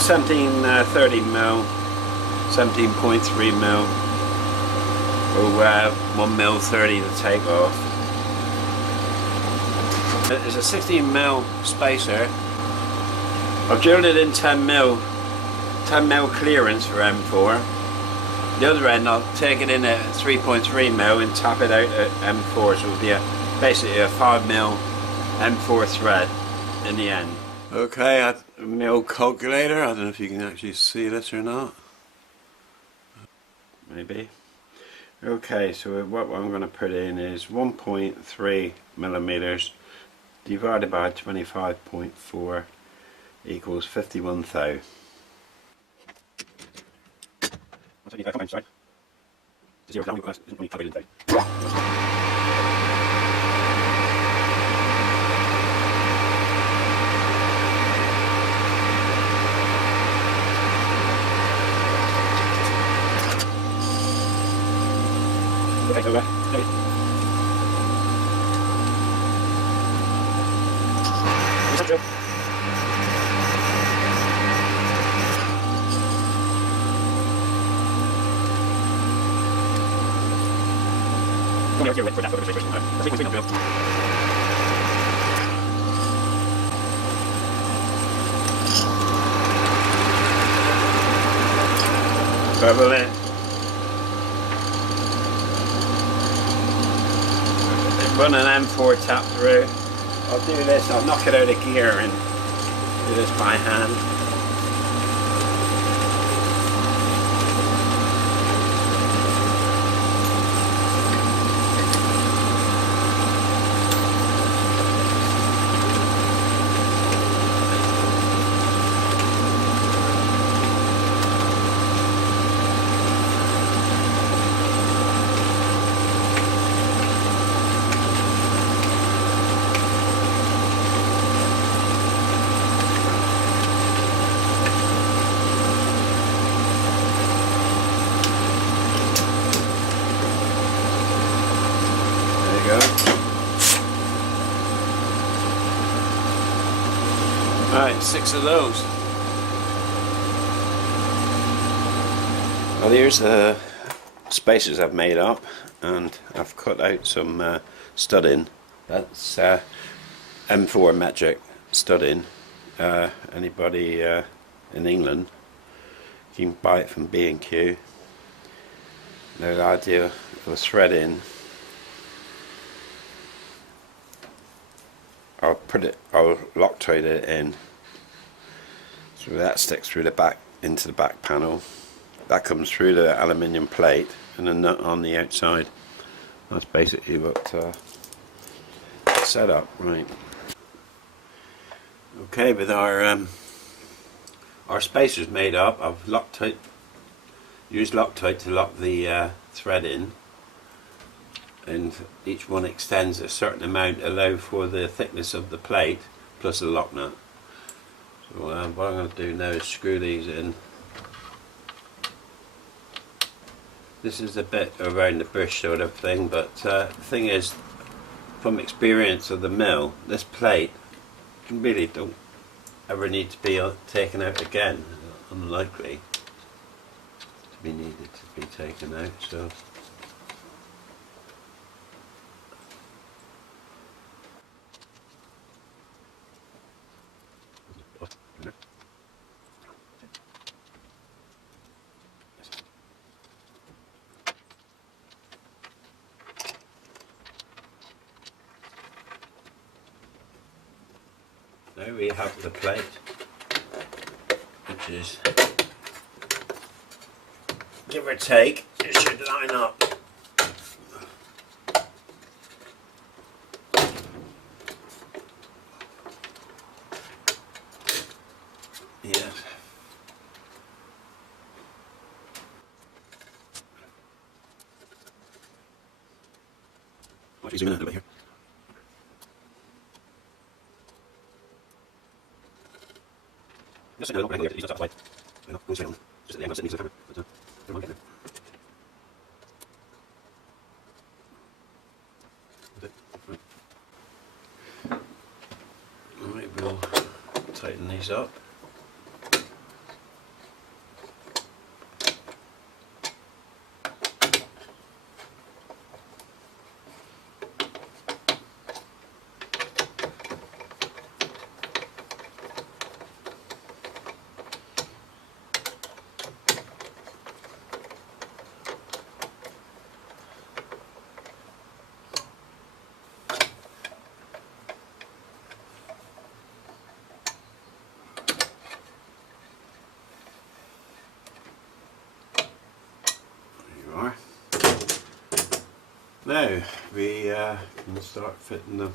1730 mil, 17.3 mil, or 1 mil 30 to take off. There's a 16 mil spacer. I've drilled it in 10 mil clearance for M4. The other end I'll take it in at 3.3 mil and tap it out at M4, so it'll be basically a 5 mil M4 thread in the end. Okay, I have my old calculator. I don't know if you can actually see this or not. Maybe. Okay, so what I'm going to put in is 1.3 millimeters divided by 25.4 equals 51 thou. Sorry. 0 down, only calculated in thou. Okay, so Bubble it. Run an M4 tap through. I'll do this, I'll knock it out of gear and do this by hand. Alright, 6 of those. Well, here's the spacers I've made up, and I've cut out some studding. That's M4 metric studding. Anybody in England, you can buy it from B&Q. The idea of the threading, I'll Loctite it in, so that sticks through the back into the back panel. That comes through the aluminium plate and a nut on the outside. That's basically what set up, right? Okay, with our spacers made up, I've used Loctite to lock the thread in, and each one extends a certain amount, allow for the thickness of the plate plus a lock nut. So what I'm going to do now is screw these in. This is a bit around the bush sort of thing, but the thing is, from experience of the mill, this plate really don't ever need to be taken out again. Unlikely to be needed to be taken out. So now we have the plate, which is, give or take, it should line up. Yeah. Watch me zoom in a little bit here. Just a little bit here, he's not that way. You know, go straight on. Just at the angle, sitting next to the camera. But, come on, get there. Alright, we'll tighten these up. Now we can start fitting the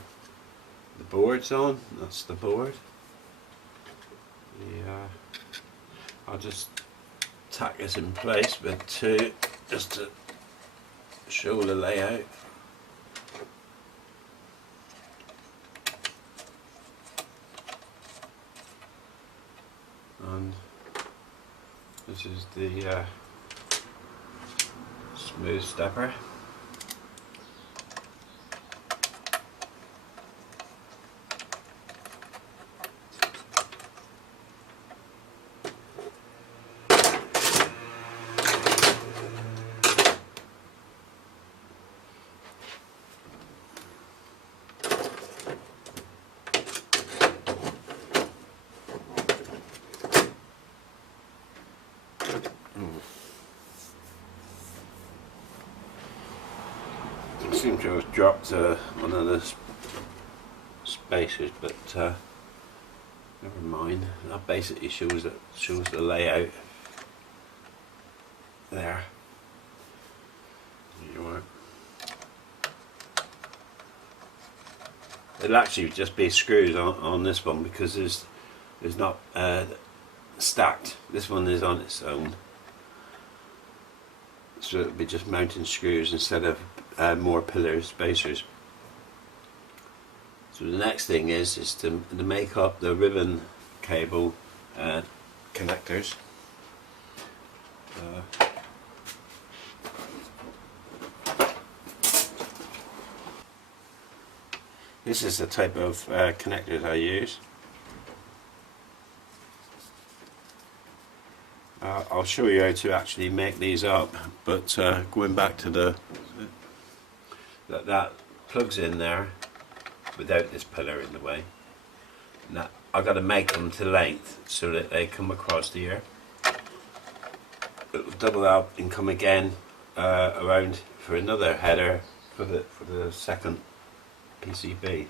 boards on. That's the board. I'll just tack this in place with two just to show the layout. And this is the smooth stepper. I seem to have dropped one of the spacers, but never mind. That basically shows the layout there. There you are. It'll actually just be screws on this one because there's not stacked. This one is on its own, so it'll be just mounting screws instead of more pillars, spacers. So the next thing is to make up the ribbon cable connectors. This is the type of connectors I use. I'll show you how to actually make these up, but going back to that plugs in there without this pillar in the way. Now I've got to make them to length so that they come across the ear. It'll double up and come again around for another header for the second PCB.